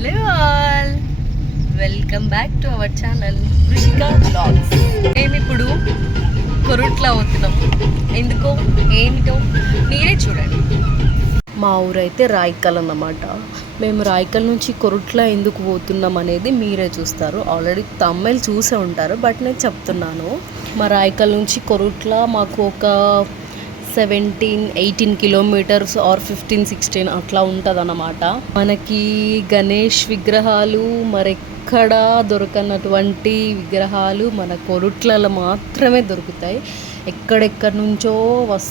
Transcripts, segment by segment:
Hello all welcome back to our channel Rushika vlogs మేము ఇప్పుడు కొరుట్ల అవుతున్నాం. ఎందుకో ఏమిటో మీరే చూడండి. మా ఊరైతే రాయికల్ అన్నమాట. మేము రాయికల్ నుంచి కొరుట్ల ఎందుకు పోతున్నాం అనేది మీరే చూస్తారు. ఆల్రెడీ తమ్మెల్ చూసే ఉంటారు బట్ నేను చెప్తున్నాను. మా రాయికల్ నుంచి కొరట్ల మాకు ఒక seventeen eighteen kilometres or fifteen sixteen అట్లా ఉంటుంది అన్నమాట మనకి గణేష్ విగ్రహాలు మరెక్కడ దొరకనటువంటి విగ్రహాలు మన కొరుట్లలో మాత్రమే దొరుకుతాయి. ఎక్కడెక్కడి నుంచో వస్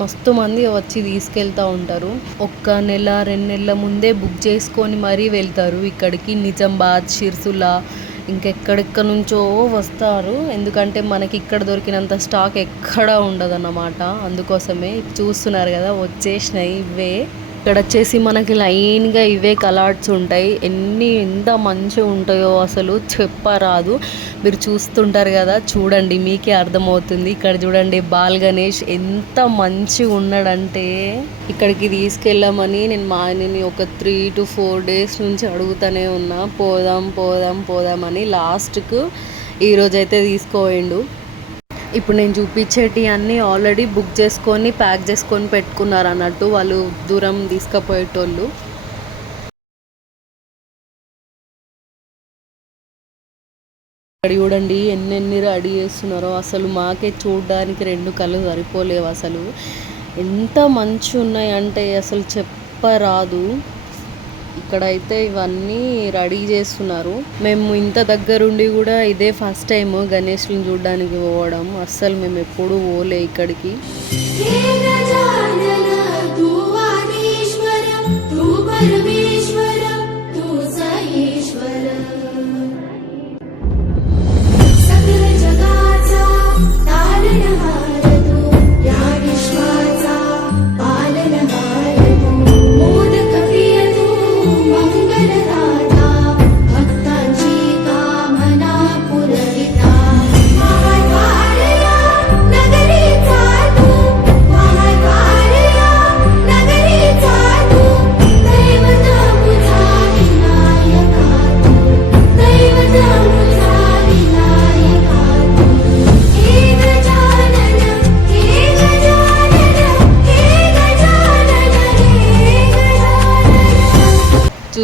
మస్తు మంది వచ్చి తీసుకెళ్తూ ఉంటారు. ఒక్క నెల రెండు నెలల ముందే బుక్ చేసుకొని మరీ వెళ్తారు. ఇక్కడికి నిజామాబాద్ సిర్సుల ఇంకెక్కడెక్కడ నుంచో వస్తారు. ఎందుకంటే మనకి ఇక్కడ దొరికినంత స్టాక్ ఎక్కడ ఉండదన్నమాట. అందుకోసమే చూస్తున్నారు కదా వచ్చేసినాయి ఇవే. ఇక్కడ వచ్చేసి మనకి లైన్గా ఇవే కలర్స్ ఉంటాయి. ఎన్ని ఎంత మంచిగా ఉంటాయో అసలు చెప్పరాదు. మీరు చూస్తుంటారు కదా చూడండి మీకే అర్థమవుతుంది. ఇక్కడ చూడండి బాల్ గణేష్ ఎంత మంచిగా ఉన్నాడంటే ఇక్కడికి తీసుకెళ్ళామని నేను మా ఆయనని ఒక త్రీ టు ఫోర్ డేస్ నుంచి అడుగుతూనే ఉన్నా. పోదాం పోదాం పోదామని లాస్ట్కు ఈరోజైతే తీసుకోయిండు ఇప్పుడు నేను చూపించేటి అన్నీ ఆల్రెడీ బుక్ చేసుకొని ప్యాక్ చేసుకొని పెట్టుకున్నారు అన్నట్టు వాళ్ళు దూరం తీసుకుపోయేటోళ్ళు. ఇక్కడ చూడండి ఎన్నెన్ని రెడీ చేస్తున్నారో. అసలు మాకే చూడడానికి రెండు కళ్ళు సరిపోలేవు అసలు. ఎంత మంచి ఉన్నాయి అంటే అసలు చెప్పరాదు. ఇక్కడైతే ఇవన్నీ రెడీ చేస్తున్నారు. మేము ఇంత దగ్గరుండి కూడా ఇదే ఫస్ట్ టైం గణేష్ని చూడడానికి పోవడం. అస్సలు మేము ఎప్పుడూ పోలే ఇక్కడికి.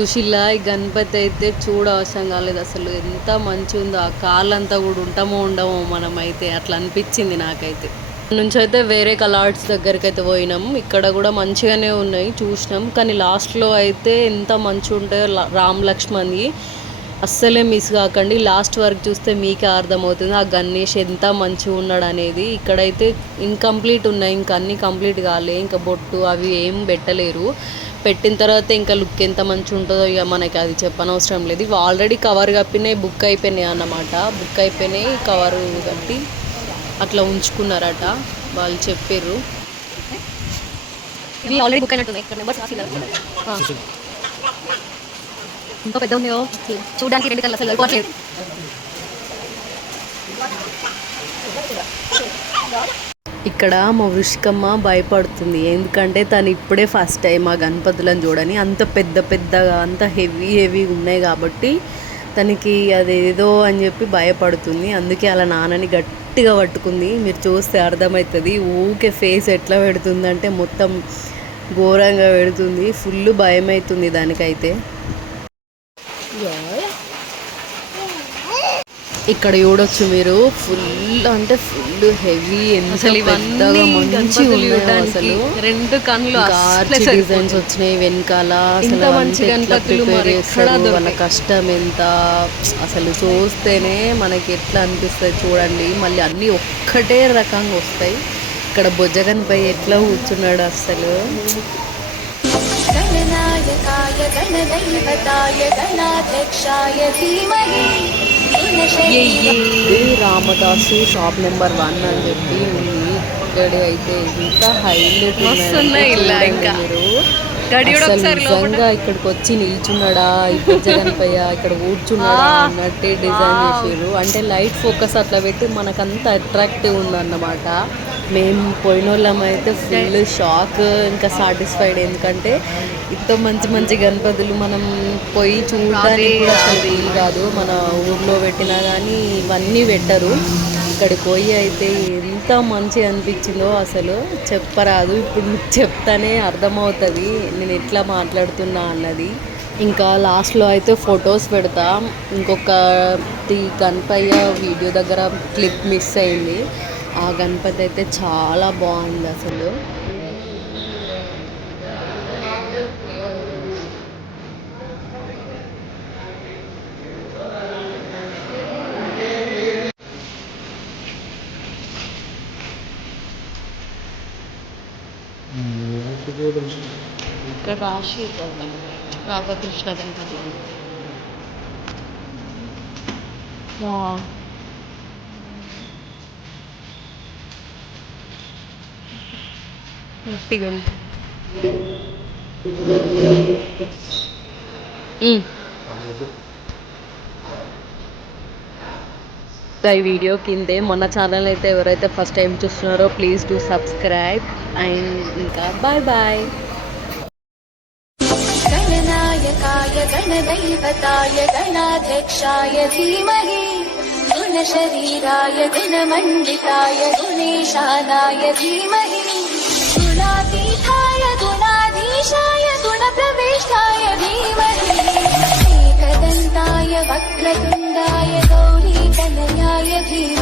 చూసిల్లా ఈ గణపతి అయితే చూడ అవసరం కాలేదు అసలు. ఎంత మంచి ఉందో ఆ కాళ్ళంతా కూడా ఉంటామో ఉండమో మనం అయితే అట్లా అనిపించింది నాకైతే. నుంచి అయితే వేరే కలార్ట్స్ దగ్గరికి అయితే పోయినాం. ఇక్కడ కూడా మంచిగానే ఉన్నాయి చూసినాం. కానీ లాస్ట్లో అయితే ఎంత మంచి ఉంటాయో రామ్ లక్ష్మణ్ది. అస్సలే మిస్ కాకండి. లాస్ట్ వరకు చూస్తే మీకే అర్థమవుతుంది ఆ గణేష్ ఎంత మంచిగా ఉన్నాడు అనేది ఇక్కడైతే ఇన్కంప్లీట్ ఉన్నాయి ఇంకా అన్నీ కంప్లీట్ కాలే. ఇంకా బొట్టు అవి ఏం పెట్టలేరు. పెట్టిన తర్వాత ఇంకా లుక్ ఎంత మంచి ఉంటుందో ఇక మనకి అది చెప్పనవసరం లేదు. ఇవి ఆల్రెడీ కవర్ కప్పినాయి బుక్ అయిపోయినాయి అన్నమాట. బుక్ అయిపోయినాయి కవర్ కట్టి అట్లా ఉంచుకున్నారట. వాళ్ళు చెప్పారు ఆల్రెడీ బుక్ ఇంకా పెద్ద చూడడానికి రెండు కళ్ళు అసలు సరిపోవట్లేదు ఇక్కడ మా వృషికమ్మ భయపడుతుంది. ఎందుకంటే తను ఇప్పుడే ఫస్ట్ టైం ఆ గణపతులను చూడని. అంత పెద్ద పెద్దగా అంత హెవీ హెవీ ఉన్నాయి కాబట్టి తనకి అదేదో అని చెప్పి భయపడుతుంది. అందుకే అలా నాన్నని గట్టిగా పట్టుకుంది. మీరు చూస్తే అర్థమవుతుంది ఊకే ఫేస్ ఎట్లా పెడుతుందంటే మొత్తం ఘోరంగా పెడుతుంది. ఫుల్ భయం అవుతుంది దానికైతే. ఇక్కడ చూడొచ్చు మీరు. ఫుల్ అంటే ఫుల్ హెవీ అసలు రెండు కళ్ళు డిజైన్స్ వచ్చినాయి వెనకాల. వాళ్ళ కష్టం ఎంత? అసలు చూస్తేనే మనకి ఎట్లా అనిపిస్తుంది చూడండి. మళ్ళీ అన్ని ఒక్కటే రకంగా వస్తాయి. ఇక్కడ బొజ్జగన్ పై ఎట్లా కూర్చున్నాడు అసలు? గణనాయకాయ గణాధ్యక్షాయ ధీమహి. రామదాసు షాప్ నెంబర్ వన్ అని చెప్పి ఉంది. ఇక్కడ అయితే ఇంత హైలైట్ నిజంగా ఇక్కడికి వచ్చి నిల్చున్నాడా? ఈ బొజ్జ గణపయ్య ఇక్కడ కూర్చున్నాడా. అన్నట్టే డిజైన్ చేసారు అంటే లైట్ ఫోకస్ అట్లా పెట్టి మనకంత అట్రాక్టివ్ ఉందన్నమాట. మేము పోయిన వాళ్ళం అయితే ఫుల్ షాక్ ఇంకా సాటిస్ఫైడ్. ఎందుకంటే ఇంత మంచి మంచి గణపతులు మనం పోయి చూడడానికి అసలు వీలు కాదు. మన ఊర్లో పెట్టినా కానీ ఇవన్నీ పెట్టరు. ఇక్కడికి పోయి అయితే ఎంత మంచి అనిపించిందో అసలు చెప్పరాదు. ఇప్పుడు చెప్తానే అర్థమవుతుంది నేను ఎట్లా మాట్లాడుతున్నా అన్నది. ఇంకా లాస్ట్లో అయితే ఫొటోస్ పెడతా. ఇంకొకటి గణపయ్య వీడియో దగ్గర క్లిప్ మిస్ అయింది. ఆ గణపతి అయితే చాలా బాగుంది అసలు. ఇక్కడ రాశి రాధాకృష్ణ గణపతి. ఇదిగోండి ఈ. వీడియో కిందే మన ఛానల్ అయితే ఎవరైతే ఫస్ట్ టైం చూస్తున్నారో ప్లీజ్ డూ సబ్స్క్రైబ్ అండ్ ఇంకా బాయ్ బాయ్ గణనాయకాయ గణదైవతాయ గణాధ్యక్షాయ ధీమహి గుణశరీరాయ గుణమండితాయ గుణేశానాయ ధీమహి తుండాయ గౌరీ తనయాయ ధీర